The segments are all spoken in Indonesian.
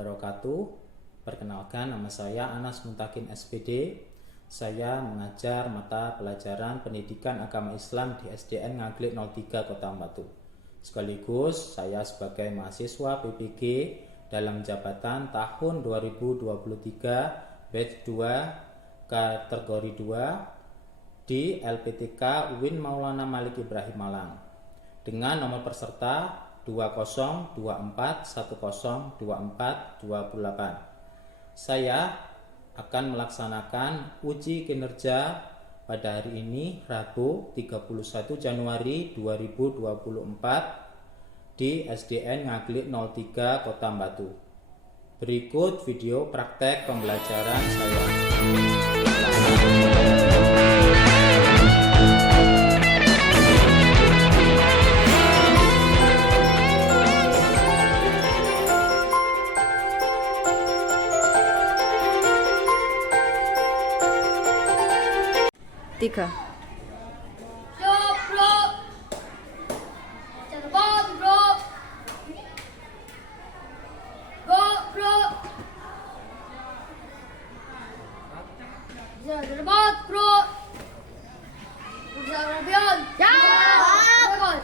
wabarakatuh. Perkenalkan, nama saya Anas Muntakin SPD. Saya mengajar mata pelajaran Pendidikan Agama Islam di SDN Ngaglik 03 Kota Batu. Sekaligus saya sebagai mahasiswa PPG dalam jabatan tahun 2023 batch 2 kategori 2 di LPTK UIN Maulana Malik Ibrahim Malang dengan nomor peserta 2024102428. Saya akan melaksanakan uji kinerja pada hari ini Rabu 31 Januari 2024 di SDN Ngaglik 03 Kota Batu. Berikut video praktek pembelajaran saya. Tiga. Siap, bro. Cepat, bro. Go, bro. Cepat, bro. Udah Rabian. Siap.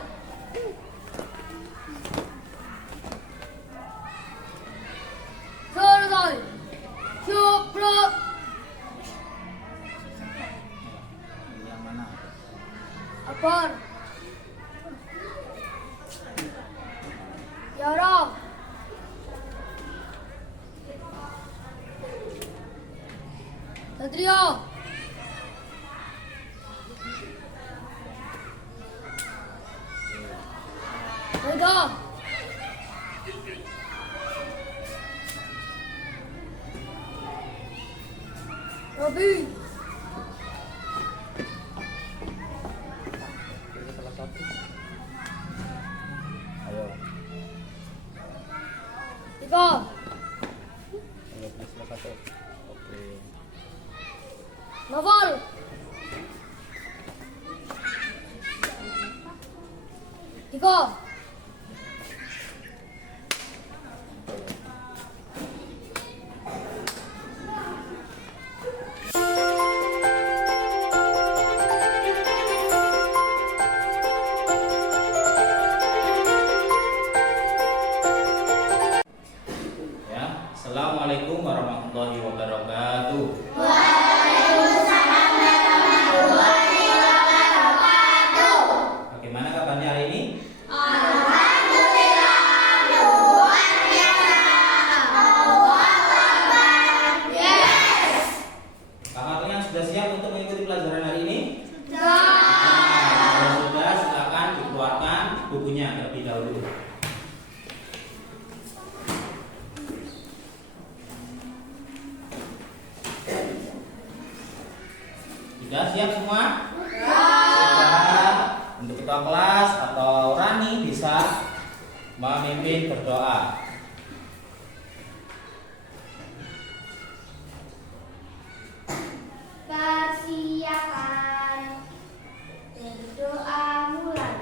Selesai. Siap, bro. Yang mana? Apar. Yara. Satria. Mega. Robi. Salah satu. Ayo. Tiga. Ayo pilih salah satu. Oke. Novel. Tiga. Ya, Assalamualaikum warahmatullahi wabarakatuh. Bagaimana kabarnya hari ini? Kakak kalian sudah siap untuk mengikuti pelajaran hari ini? Kalau sudah, silakan dikeluarkan bukunya terlebih dahulu. Sudah siap semua? Sudah. Untuk ketua kelas atau Rani bisa memimpin berdoa. Persiapan berdoa mulai.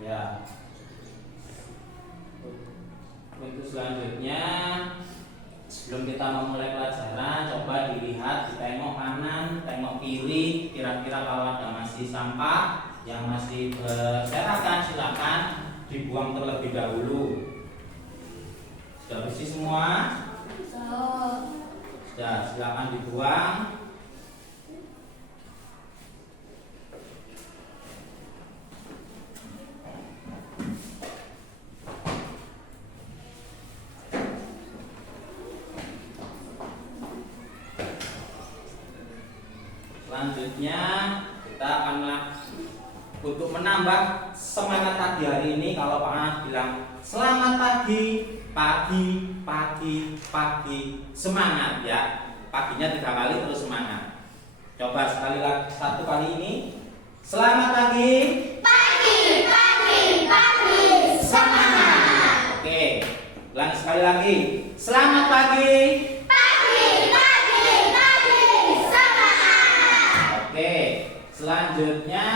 Ya. Untuk selanjutnya, sebelum kita memulai pelajaran, coba dilihat, ditengok kanan, tengok kiri. Kira-kira kalau ada masih sampah yang masih berserakan, silakan dibuang terlebih dahulu. Sudah bersih semua? Sudah, silakan dibuang. Selanjutnya kita akan untuk menambah semangat pagi hari ini, kalau Pak Anas bilang selamat pagi, pagi, pagi, pagi, semangat ya. Paginya 3 kali terus semangat. Coba sekali lagi, 1 kali ini. Selamat pagi. Pagi, pagi, pagi, Semangat. Oke, ulang sekali lagi. Selamat pagi. Pagi, pagi, pagi, semangat. Oke, selanjutnya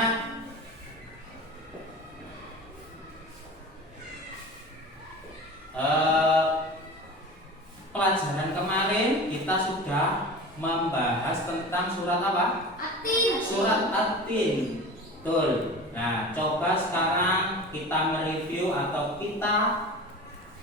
pelajaran kemarin kita sudah membahas tentang surat apa? Atin. Surat At-Tin. Betul. Nah, coba sekarang kita mereview atau kita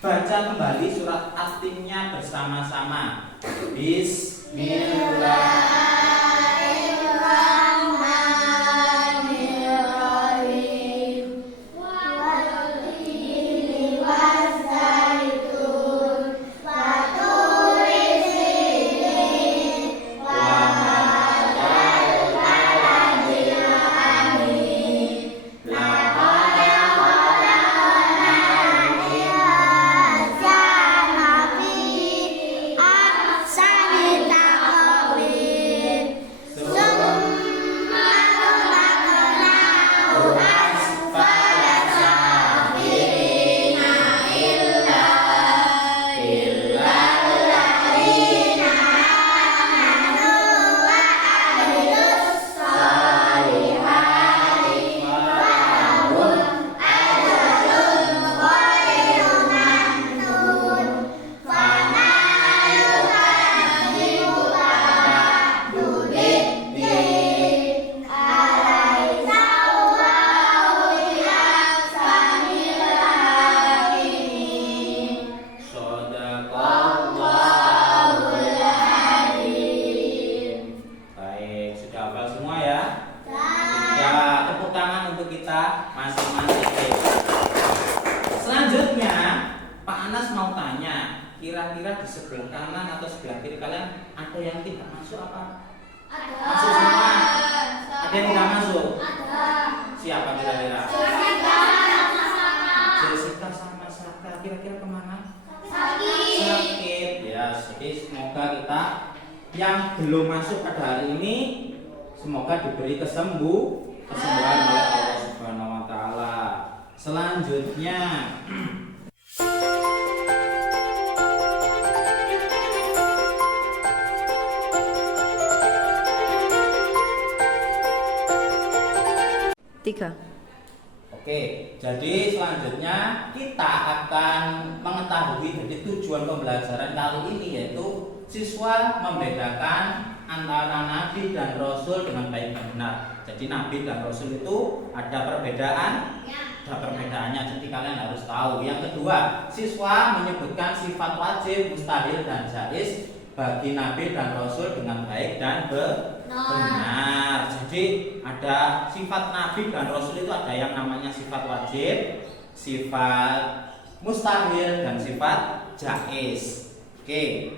baca kembali surat At-Tinnya bersama-sama. Bismillahirrahmanirrahim. Wal-tini waz-zaitun wa turi sinin wa ma'al kalamil amin. Laqad khalaqnal insana fi ahsani taqwim. Summa khalaqnahu asfala safilina illa alladhina amanu wa amilus solihati falahum ajrun ghairu mamnun. Fama yukadzibuka ba'du biddin. Alaysa Allahu biahkamil hakimin. Shadaqallahul Azim. Baik, sudah hafal semua ya? Sudah. Tepuk tangan untuk kita masing-masing. Selanjutnya, Pak Anas mau tanya, kira-kira di sebelah kanan atau sebelah kiri kalian ada yang tidak masuk apa? Masuk semua? Ada yang tidak masuk? Siapa kira-kira? Jessica sama Saka. Kira-kira kemana? Sakit ya. Jadi semoga kita yang belum masuk pada hari ini semoga diberi kesembuhan oleh Allah Subhanahu wa taala. Selanjutnya Tiga. Oke, jadi selanjutnya kita akan mengetahui jadi tujuan pembelajaran kali ini, yaitu siswa membedakan antara nabi dan rasul dengan baik dan benar. Jadi nabi dan rasul itu ada perbedaannya, jadi kalian harus tahu. Yang kedua, siswa menyebutkan sifat wajib, mustahil dan jaiz bagi nabi dan rasul dengan baik dan benar. Jadi ada sifat nabi dan rasul itu ada yang namanya sifat wajib, sifat mustahil dan sifat jaiz. Oke.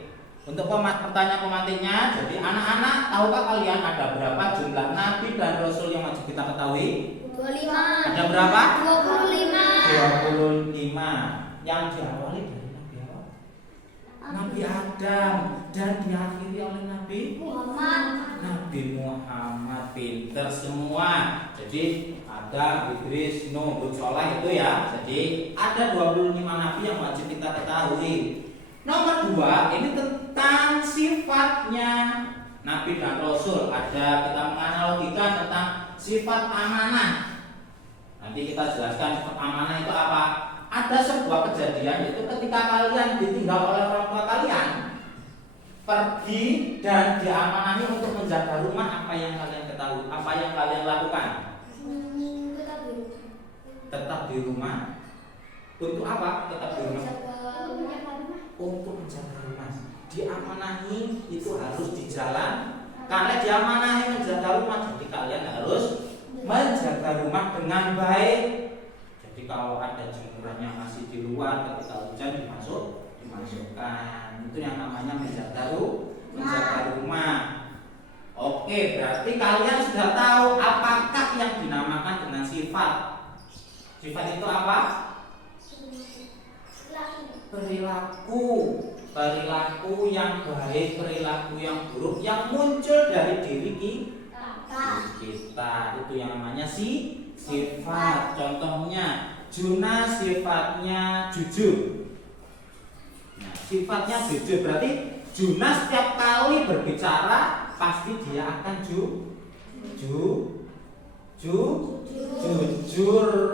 Untuk pertanyaan pemantiknya, jadi anak-anak, tahukah kalian ada berapa jumlah nabi dan rasul yang wajib kita ketahui? 25. Ada berapa? 25. 25. Yang diawali dari nabi apa? Nabi Adam dan diakhiri oleh Nabi Nabi Muhammad. Pinter semua. Jadi ada Idris, Nuh, Hud, Sholeh itu ya. Jadi ada 25 nabi yang wajib kita ketahui. Nomor 2, ini tentang sifatnya nabi dan rasul. Ada kita menganalogikan tentang sifat amanah. Nanti kita jelaskan sifat amanah itu apa. Ada sebuah kejadian, yaitu ketika kalian ditinggal oleh orang tua kalian, pergi dan diamanahi untuk menjaga rumah, apa yang kalian ketahui, apa yang kalian lakukan? Tetap di rumah. Untuk apa? Tetap di rumah. Untuk menjaga rumah. Diamanahi itu harus di jalan. Karena diamanahi menjaga rumah, jadi kalian harus menjaga rumah dengan baik. Jadi kalau ada jemuran yang masih di luar, ketika hujan dimasukkan. Itu yang namanya menjaga rumah. Oke, berarti kalian sudah tahu apakah yang dinamakan dengan sifat. Sifat itu apa? Perilaku. Perilaku yang baik, perilaku yang buruk yang muncul dari diri kita. Itu yang namanya sifat. Contohnya, Juna sifatnya jujur. Nah, sifatnya jujur berarti Juna setiap kali berbicara pasti dia akan jujur.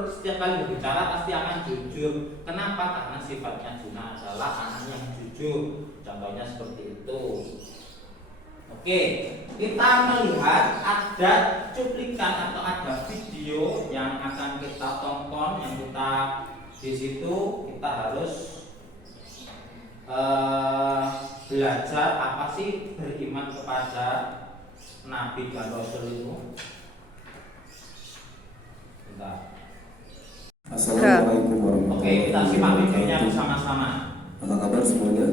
Setiap kali berbicara pasti akan jujur. Kenapa? Karena sifatnya Juna adalah anak yang jujur. Contohnya seperti itu. Oke, kita melihat ada cuplikan atau ada video yang akan kita tonton, yang kita di situ kita harus belajar apa sih beriman kepada Nabi dan Rasul itu. Bentar. Assalamualaikum warahmatullahi wabarakatuh. Oke, kita simak videonya bersama-sama. Apa kabar semuanya?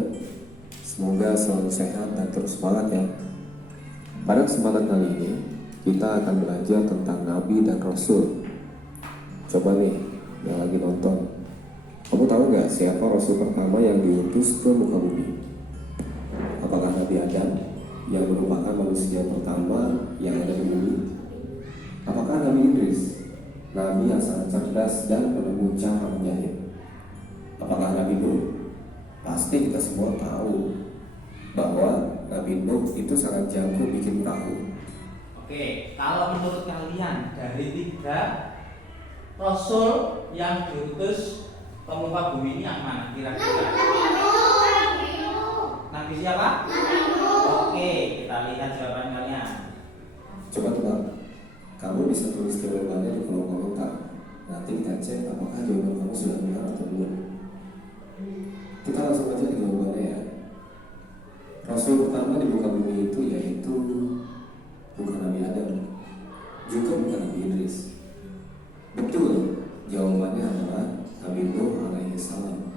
Semoga selalu sehat dan terus semangat ya. Pada kesempatan kali ini kita akan belajar tentang Nabi dan Rasul. Coba nih yang lagi nonton, kamu tahu nggak siapa Rasul pertama yang diutus ke muka bumi? Apakah Nabi Adam yang merupakan manusia pertama yang ada di bumi? Apakah Nabi Idris, Nabi yang sangat cerdas dan penemu cara menjahit? Apakah Nabi Nuh? Pasti kita semua tahu bahwa Nabi Nuh itu sangat jago bikin perahu. Oke, kalau menurut kalian dari 3 Rasul yang diutus ke muka bumi ini yang mana kira-kira? Nabi siapa? Oke, kita lihat jawaban kalian. Coba tebak. Kamu bisa tulis jawabannya di kolom komentar. Nanti kita cek apakah jawaban kamu sudah benar atau belum. Kita langsung aja ke jawabannya ya. Rasul pertama di muka bumi itu yaitu bukan Nabi Adam, juga bukan Nabi Idris. Betul, jawabannya adalah Nabi Nuh alaihi salam.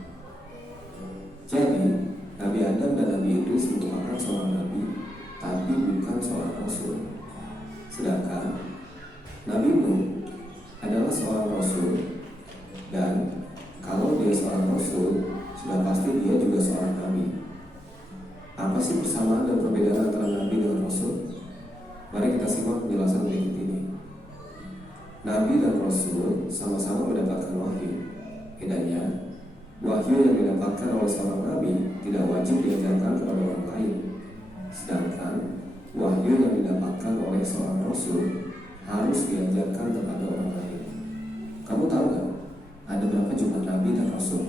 Jadi, Nabi Adam dan Nabi Idris merupakan seorang nabi, tapi bukan seorang rasul. Sedangkan Nabi Nuh adalah seorang rasul, dan kalau dia seorang rasul, sudah pasti dia juga seorang nabi. Apa sih persamaan dan perbedaan antara nabi dan rasul? Mari kita simak penjelasan berikut ini. Nabi dan rasul sama-sama mendapatkan wahyu. Bedanya, wahyu yang didapatkan oleh seorang nabi tidak wajib diajarkan kepada orang lain. Sedangkan wahyu yang didapatkan oleh seorang rasul harus diajarkan kepada orang lain. Kamu tahu nggak ada berapa jumlah nabi dan rasul?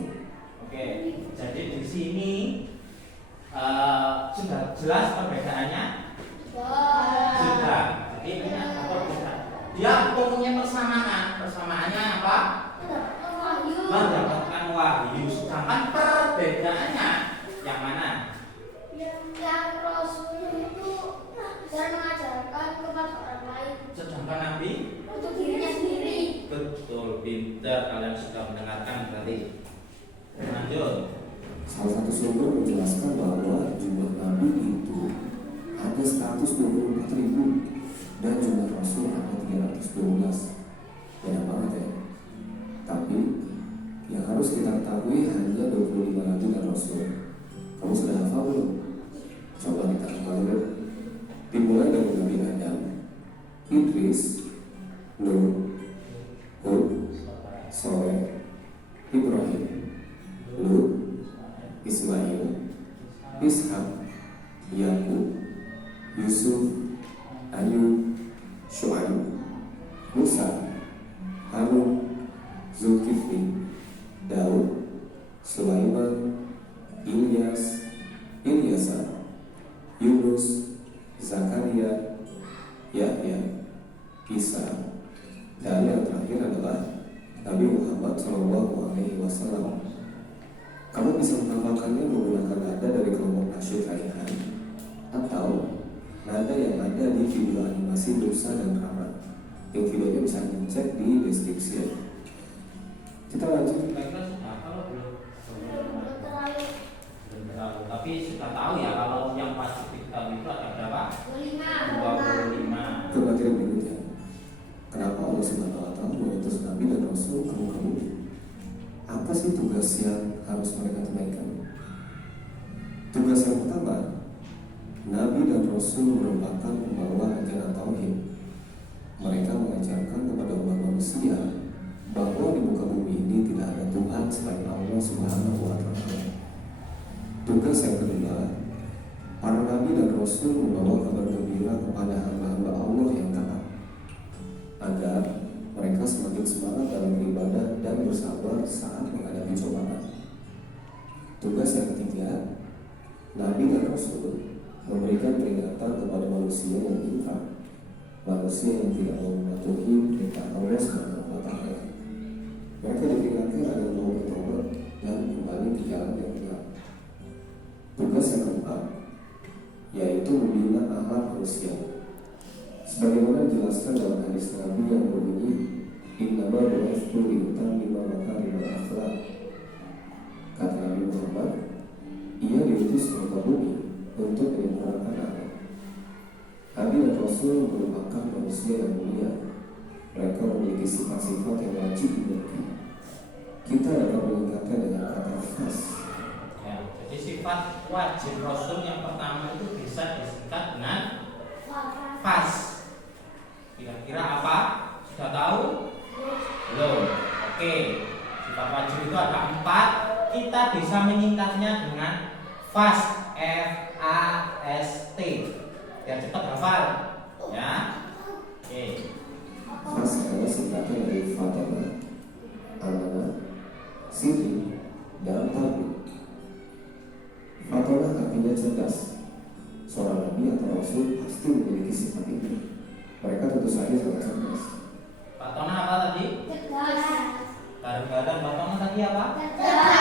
Oke, jadi di sini sudah jelas perbedaannya. Sudah. Jadi ini apa perbedaan? Dia umumnya persamaannya apa? Mendapatkan wahyu. Sedangkan perbedaannya yang mana? Yang Rasul itu dan mengajarkan kepada orang lain. Sedangkan Nabi Untuk dirinya sendiri. betul, pintar kalian sudah mendengarkan berarti. Lanjut. Salah satu sumber menjelaskan bahwa jumlah nabi itu ada 124.000 dan jumlah rasul ada 312. Banyak banget ya. Tapi yang harus kita ketahui hanya 25 nabi dan rasul. Kamu sudah hafal belum? Coba kita hafal. Dimulai dari Nabi Adam, Idris, Nuh, Hud, Saleh, Ibrahim, Lut, Ismail, Ishak, Yakub, Yusuf, Ayub, Shu'aib, Musa, Harun, Zulkifli, Daud, Sulaiman, Ilyas, Ilyasa, Yunus, Zakaria, Yahya, Isa, dan yang terakhir adalah Nabi Muhammad SAW. Kamu bisa menghafalkannya menggunakan nada dari kelompok nasyid Raihan atau nada yang ada di video animasi Nusa dan Rama. Yang videonya bisa dicek di deskripsi. Kita lanjut. Kira-kira sudah kalau belum? Belum terlalu. Belum terlalu. Tapi sudah tahu ya kalau yang wajib kita itu ada berapa? 25. Rasul ke muka bumi. Apa sih tugas yang harus mereka tunaikan? Tugas yang pertama, Nabi dan Rasul merupakan pembawa ajaran tauhid. Mereka mengajarkan kepada umat manusia bahwa di muka bumi ini tidak ada Tuhan selain Allah Subhanahu wa Ta'ala. Tugas yang kedua, para Nabi dan Rasul membawa kabar gembira kepada hamba-hamba Allah yang taat, agar mereka semakin semangat dalam beribadah dan bersabar saat menghadapi cobaan. Tugas yang ketiga, Nabi dan Rasul memberikan peringatan kepada manusia yang ingkar, manusia yang tidak mau mematuhi perintah Allah Subhanahu wa Ta'ala. Mereka diperingatkan agar mau bertobat dan kembali ke jalan yang benar. Tugas yang keempat, yaitu membina akhlak manusia. Sebagaimana dijelaskan dalam hadis Nabi yang berbunyi, "Innama bu'ithtu liutammima makarimal akhlaq." Kata Nabi Muhammad, ia diutus ke muka bumi untuk menyempurnakan akhlak. Nabi dan Rasul merupakan manusia yang mulia. Mereka memiliki sifat-sifat yang wajib dimiliki. Kita dapat meningkatkan dengan kata fas. Ya, jadi sifat wajib Rasul yang pertama itu bisa disingkat dengan fas. Kira-kira apa? Sudah tahu? Belum. Oke. Sifat wajib itu ada 4. Kita bisa menyingkatnya dengan fast, F-A-S-T. Biar cepat hafal. Ya. Oke. Fas adalah singkatan dari Fatana, Amanah, Siri, dan Tabi. Fatana artinya cerdas. Seorang Nabi atau Rasul pasti memiliki sifat ini. Mereka tentu saja sangat cerdas. Patona apa tadi? Tegas. Bareng-bareng patona tadi apa? Tegas.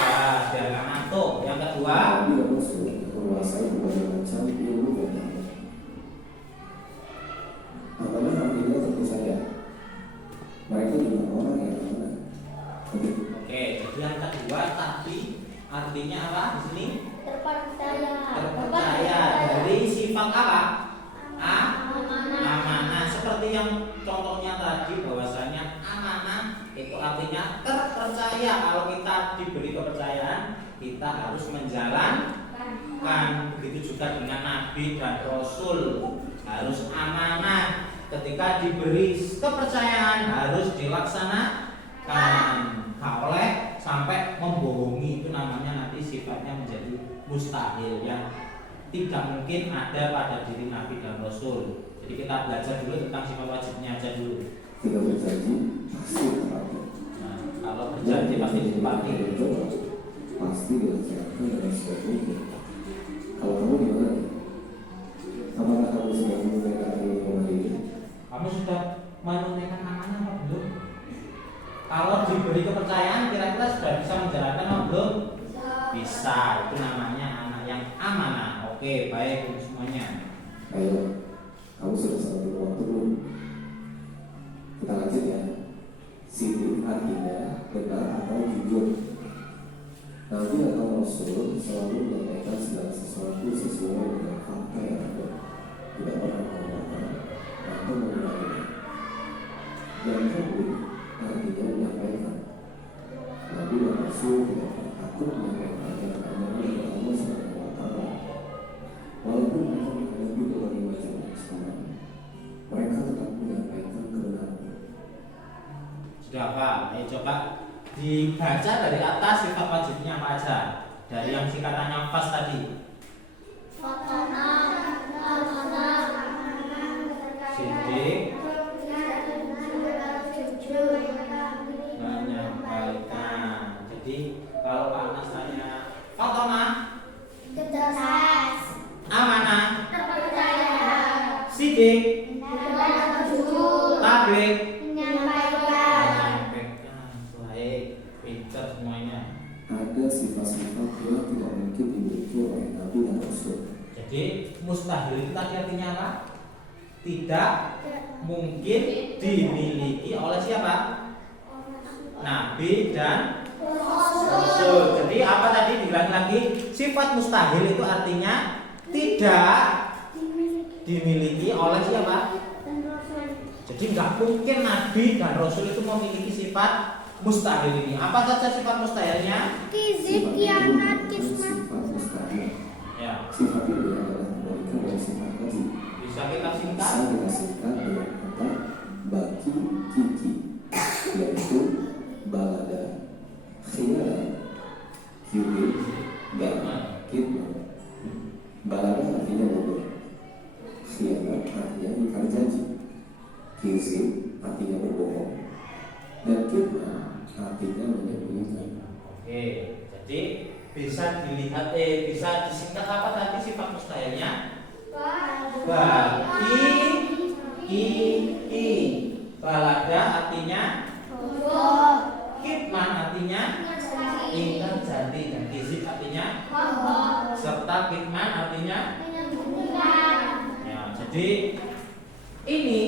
Ya, biar nggak ngantuk. Yang kedua, Nabi dan Rasul menguasai berbagai macam ilmu dan ilmu. Amanah artinya tentu saja mereka juga orang yang amanah. oke. Jadi yang kedua tadi artinya apa di sini? Terpercaya. Terpercaya. Dari sifat apa? Amanah. Amanah. Seperti yang contohnya tadi bahwasanya amanah itu artinya terpercaya. Kalau kita diberi kepercayaan, kita harus menjalankan. Begitu juga dengan Nabi dan Rasul, harus amanah. Ketika diberi kepercayaan harus dilaksanakan. Nggak boleh sampai membohongi, itu namanya nanti sifatnya menjadi mustahil, yang tidak mungkin ada pada diri Nabi dan Rasul. Jadi kita belajar dulu tentang sifat wajibnya aja dulu. Tidak berjanji pasti ditepati. Nah, kalau berjanji pasti ditepati. Pasti dilaksanakan dengan sebaik mungkin. Kalau kamu gimana? Apakah kamu sudah menunaikan ilmu ini? Kamu sudah menunaikan amanah apa belum? Kalau diberi kepercayaan, kira-kira sudah bisa menjalankan apa belum? Bisa. Itu namanya anak yang amanah. Oke, baik untuk semuanya. Ayo, kamu sudah sampai di waktu belum? Kita lanjut ya. Sidik artinya benar atau jujur. Nabi atau Rasul selalu menyampaikan segala sesuatu sesuai dengan fakta yang ada, tidak pernah mengubahkan atau mengulanginya. Yang kedua artinya menyampaikan. Nabi dan Rasul tidak pernah takut menyampaikan ajaran-ajaran dari Allah Subhanahu wa Ta'ala. Walaupun mereka menghadapi berbagai macam cobaan, mereka tetap menyampaikan kebenaran. Sudah apa? Ayo coba dibaca dari atas sifat wajibnya apa aja. Dari yang singkatannya fas tadi. Sidik, menyampaikan. Jadi kalau Pak tanya Fatona, amanah, sidik, tablik, menyampaikan. Baik, pintar semuanya. Ada sifat-sifat yang tidak mungkin dimiliki oleh Nabi dan Rasul. Jadi mustahil itu tadi artinya apa? Tidak mungkin dimiliki oleh siapa? Nabi dan Rasul. Jadi apa tadi diulangi lagi? Sifat mustahil itu artinya tidak dimiliki oleh siapa? Jadi Jadi nggak mungkin Nabi dan Rasul itu memiliki sifat mustahil ini. Apa saja sifat mustahilnya? Kizib, kianat, kismat. Sifat mustahil. Ya, Sifat ini adalah kebalikan dari sifat wajib. bisa kita singkat. Bisa kita singkat dengan kata baki kiki, yaitu balada, khiyana, yudin, dan kitman. Balada artinya bodoh, khiyana artinya ingkar janji, kizib artinya berbohong, dan kitman artinya menyembunyikan. Oke, jadi bisa dilihat bisa disingkat apa tadi sifat mustahilnya? Baki ki. Balada artinya kitman artinya ingkar janji dan kizib artinya serta kitman artinya ya. Jadi ini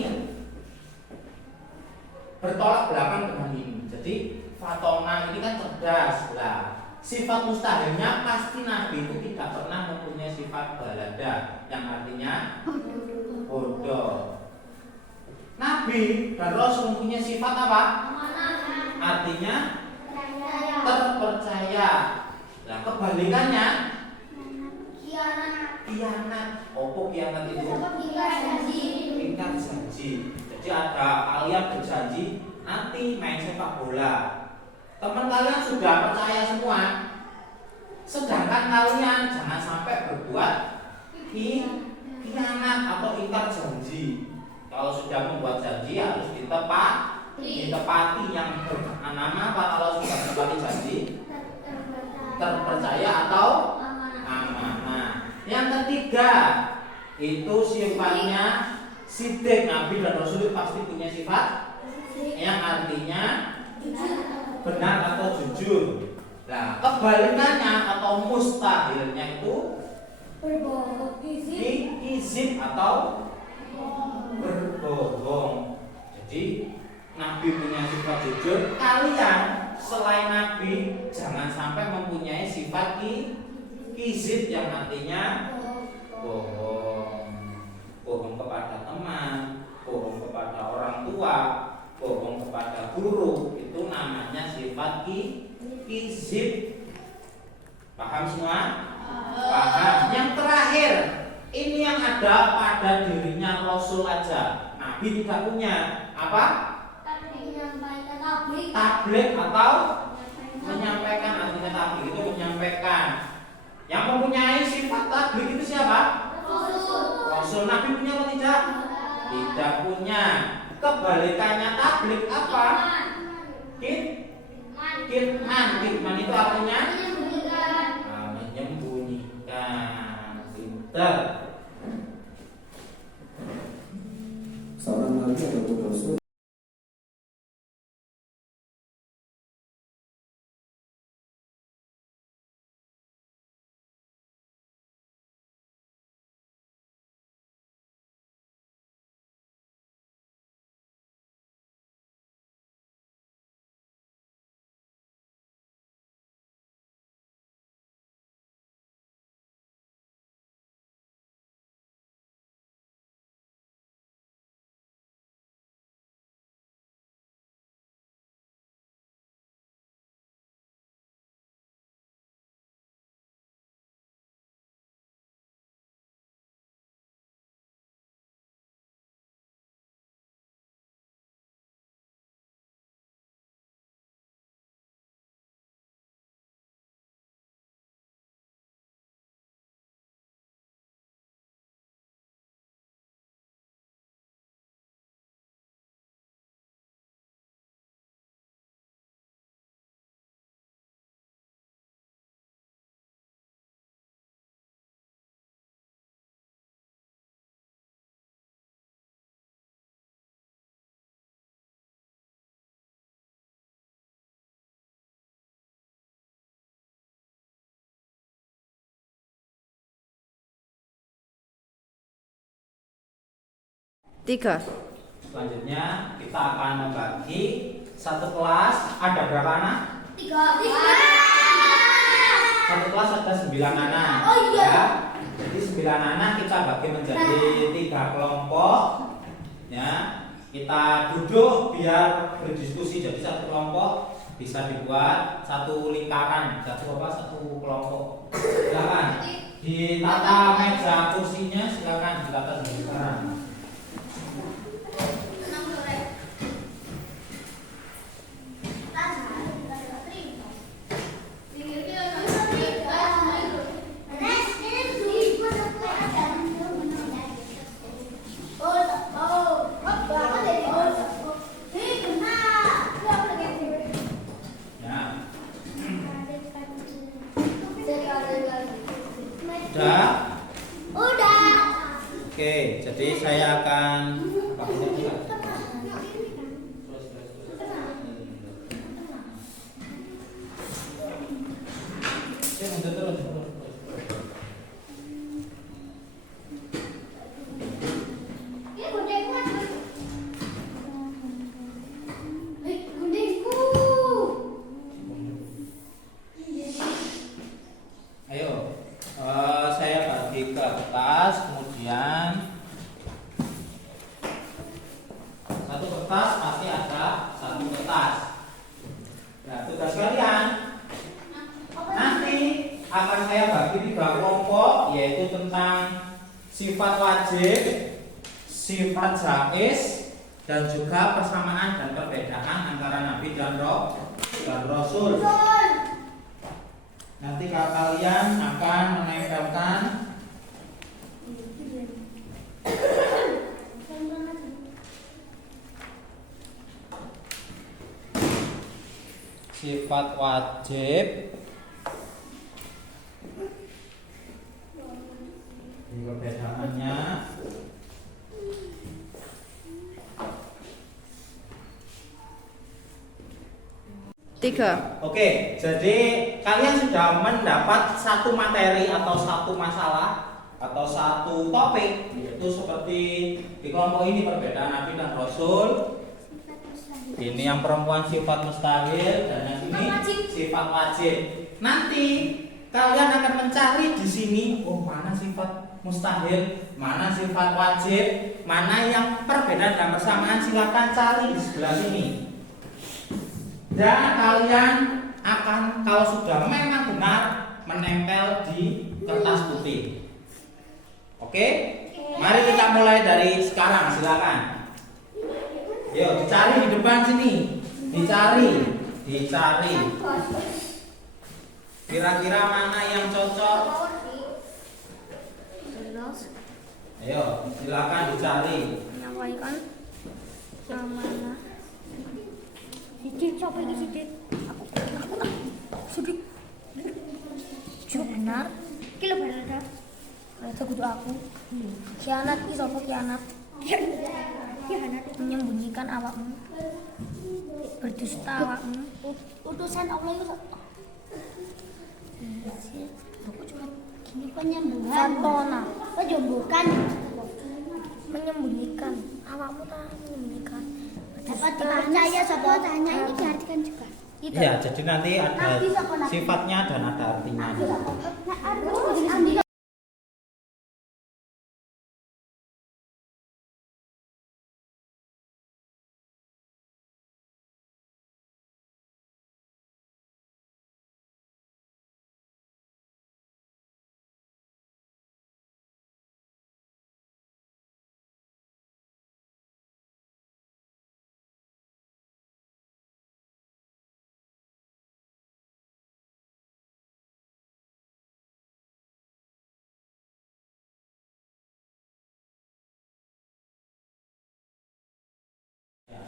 bertolak belakang dengan ini. Jadi Fatona ini kan cerdas lah. Sifat mustahilnya pasti Nabi itu tidak pernah mempunyai sifat balada yang artinya bodoh. Nabi dan Rasul mempunyai sifat apa? Artinya terpercaya. Nah kebalikannya kianat. Opo kianat itu? Ingkar janji. Jadi ada kalian berjanji nanti main sepak bola. Teman kalian sudah percaya semua, sedangkan kalian jangan sampai berbuat khianat atau ingkar janji. Kalau sudah membuat janji harus ditepati yang bernama apa? Kalau sudah menepati janji terpercaya atau amanah. Yang ketiga itu sifatnya sidik. Nabi dan Rasul pasti punya sifat yang artinya benar atau jujur. Nah, kebalikannya atau mustahilnya itu kizib atau berbohong. Jadi Nabi punya sifat jujur, kalian selain Nabi jangan sampai mempunyai sifat kizib yang artinya bohong. Bohong kepada teman, bohong kepada orang tua, bohong kepada guru, itu namanya sifat kizib. Paham semua? Paham. Yang terakhir, ini yang ada pada dirinya Rasul aja. Nabi tidak punya apa? Tabligh atau menyampaikan. Artinya tabligh itu menyampaikan. Yang mempunyai sifat tabligh itu siapa? Rasul. Nabi punya atau tidak? Tidak punya. Kebalikannya tabligh apa? Kitman. Kitman itu artinya menyembunyikan. Pinter. Seorang nabi ataupun rasul Tiga. Selanjutnya kita akan membagi satu kelas. Ada berapa anak? 3. Satu kelas ada 9 anak. Oh iya. Ya. Jadi 9 anak kita bagi menjadi 3 kelompok. Ya. kita duduk biar berdiskusi. Jadi satu kelompok bisa dibuat satu lingkaran, satu kelompok. Silakan ditata meja kursinya, silakan ditata sekarang. Udah. Oke, jadi saya akan ayo, saya bagi ke kertas, kemudian satu kertas pasti ada satu kertas. Nah, tugas kalian nanti akan saya bagi 3 kelompok, yaitu tentang sifat wajib, sifat jaiz, dan juga persamaan dan perbedaan antara Nabi dan Rasul. Nanti kalian akan menempelkan sifat wajib di perbedaannya. Tiga. Oke, jadi kalian sudah mendapat satu materi atau satu masalah atau satu topik, yaitu seperti di kelompok ini perbedaan Nabi dan Rasul. Ini yang perempuan sifat mustahil dan yang ini sifat wajib. Nanti kalian akan mencari di sini, oh mana sifat mustahil, mana sifat wajib, mana yang perbedaan dan persamaan, silakan cari di sebelah sini. Dan kalian akan, kalau sudah memang benar, menempel di kertas putih. Oke? Mari kita mulai dari sekarang, silakan. Yuk, dicari di depan sini. Dicari. Kira-kira mana yang cocok? Ayo, silakan dicari. Menyampaikan yang mana? Sidik, siapa ini sidik? Sidik. Cuma benar. Kilo benar dah. Itu kudu aku. Khianat ini siapa khianat? Khianat menyembunyikan awakmu. Berdusta awakmu. Utusan Allah itu. Aku cuma gini penyembuhan. Santona. Penyembuhan. Menyembunyikan. Awakmu tak menyembunyikan. Dapat dipercaya sebuah tanya ini diartikan juga. Iya, jadi nanti ada sifatnya dan ada artinya.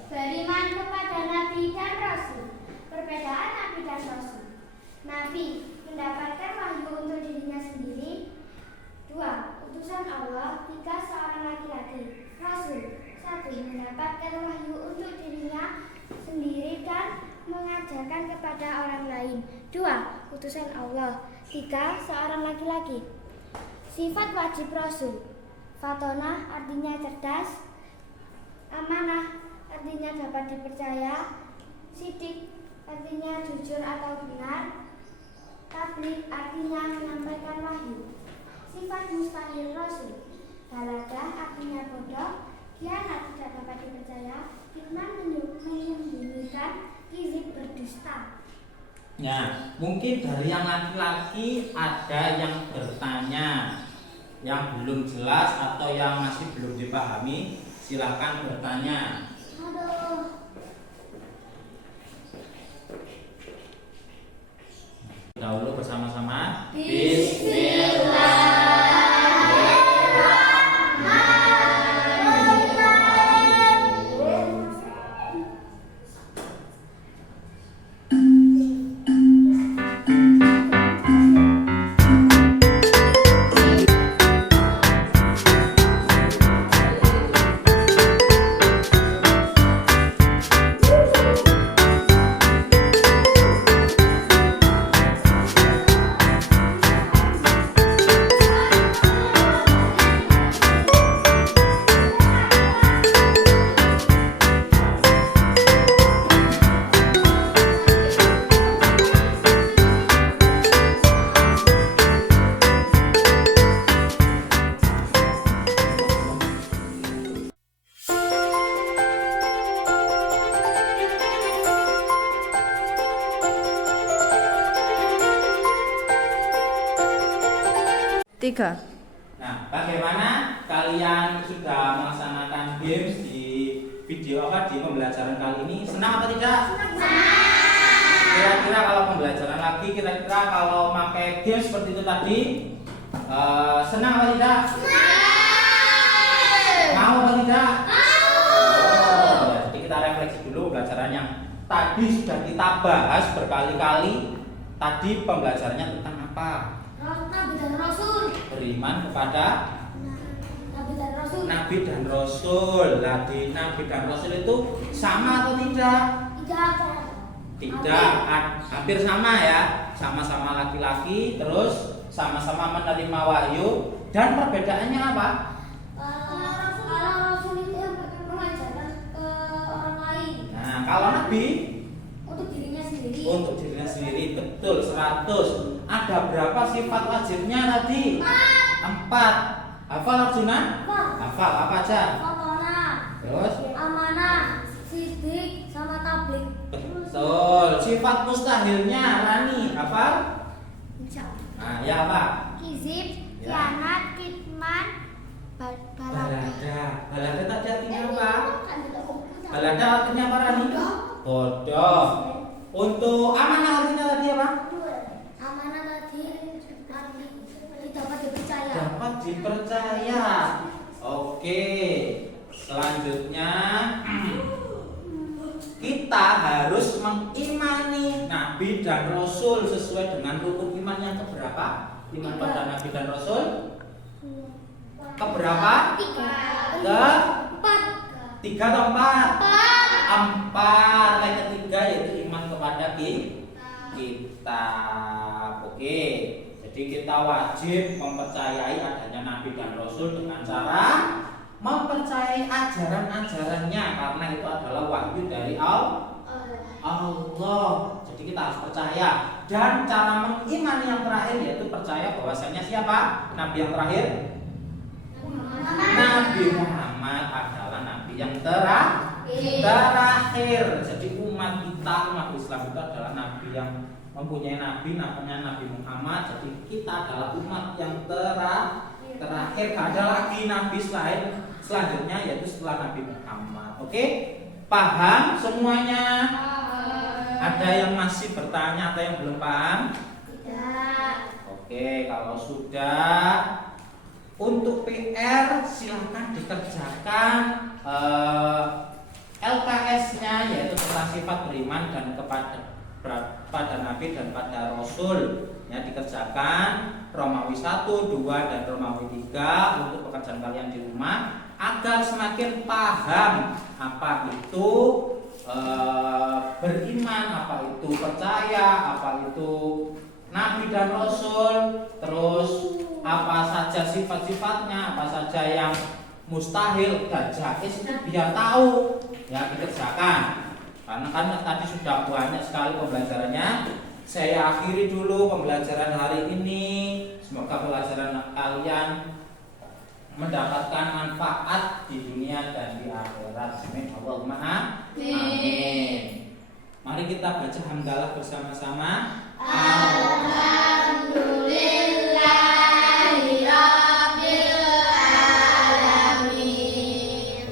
Beriman kepada Nabi dan Rasul. Perbedaan Nabi dan Rasul. Nabi mendapatkan wahyu untuk dirinya sendiri. 2. Utusan Allah. 3. Seorang laki-laki. Rasul. 1. Mendapatkan wahyu untuk dirinya sendiri dan mengajarkan kepada orang lain. 2. Utusan Allah. 3. Seorang laki-laki. Sifat wajib Rasul. Fatona artinya cerdas. Amanah artinya dapat dipercaya. Sidik artinya jujur atau benar. Tabligh artinya menyampaikan wahyu. Sifat mustahil Rasul. Baladah artinya bodoh. Khianat tidak dapat dipercaya, fitnah menyembunyikan, kizib berdusta. Ya, mungkin dari yang laki-laki ada yang bertanya, yang belum jelas atau yang masih belum dipahami, silahkan bertanya. Aduh. Dahulu bersama-sama. Tiga. Nah, bagaimana kalian sudah melaksanakan games di video di pembelajaran kali ini? Senang atau tidak? Kira-kira kalau pembelajaran lagi, kira-kira kalau pakai games seperti itu tadi, senang atau tidak? Mau atau tidak? Oh, ya, jadi kita refleksi dulu pembelajaran yang tadi sudah kita bahas berkali-kali. Tadi pembelajarannya tentang apa? Nabi dan Rasul. Beriman kepada Nabi dan Rasul. Nabi dan Rasul. Nah, di Nabi dan Rasul itu sama atau tidak? Tidak, hampir sama ya. Sama-sama laki-laki, terus sama-sama menerima wahyu. Dan perbedaannya apa? Kalau Rasul itu mengajarkan ke orang lain. Nah, kalau Nabi Untuk dirinya sendiri. untuk dirinya sendiri, betul 100. Ada berapa sifat wajibnya tadi? 4. Hafal Arjuna? Hafal apa aja? Fotona, Terus? amanah, sidik, sama tablik. Betul. Sifat mustahilnya Rani, hafal? Nah, ya apa? Kizib, Ya. khianat, kitman, balada. Balada tadi artinya apa? Balada artinya apa Rani? Bodoh. Untuk amanah artinya tadi apa? Amanah tadi dapat dipercaya. Dapat dipercaya. Oke. Selanjutnya kita harus mengimani Nabi dan Rasul sesuai dengan rukun iman yang keberapa? Iman pada Nabi dan Rasul keberapa? Empat. 3 atau 4? 4. Yang ketiga yaitu iman kepada kita. Oke. Jadi kita wajib mempercayai adanya Nabi dan Rasul dengan cara mempercayai ajaran-ajarannya, karena itu adalah wahyu dari Allah. Jadi kita harus percaya. Dan cara mengimani yang terakhir yaitu percaya bahwasanya siapa? Nabi yang terakhir? Nabi Muhammad adalah Nabi yang terakhir. Jadi umat kita, umat Islam itu adalah Nabi yang mempunyai Nabi, namanya Nabi Muhammad. Jadi kita adalah umat yang terakhir. Gak ada lagi Nabi selanjutnya yaitu setelah Nabi Muhammad. Oke? Paham semuanya? Ada yang masih bertanya atau yang belum paham? Tidak. Oke, kalau sudah, untuk PR silahkan dikerjakan LKS-nya, yaitu tentang sifat beriman dan pada Nabi dan pada Rasul. Ya, dikerjakan Romawi 1, 2, dan Romawi 3 untuk pekerjaan kalian di rumah agar semakin paham apa itu beriman, apa itu percaya, apa itu Nabi dan Rasul, terus apa saja sifat-sifatnya, apa saja yang mustahil dan jaiz, itu biar tahu. Ya, dikerjakan. Karena kan tadi sudah banyak sekali pembelajarannya. Saya akhiri dulu pembelajaran hari ini. Semoga pembelajaran kalian mendapatkan manfaat di dunia dunia dan di akhirat. Amin. Allahumma amin. Mari kita baca hamdalah bersama-sama.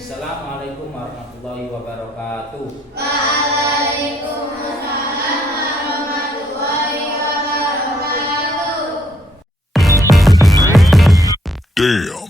Assalamualaikum warahmatullahi wabarakatuh. Damn.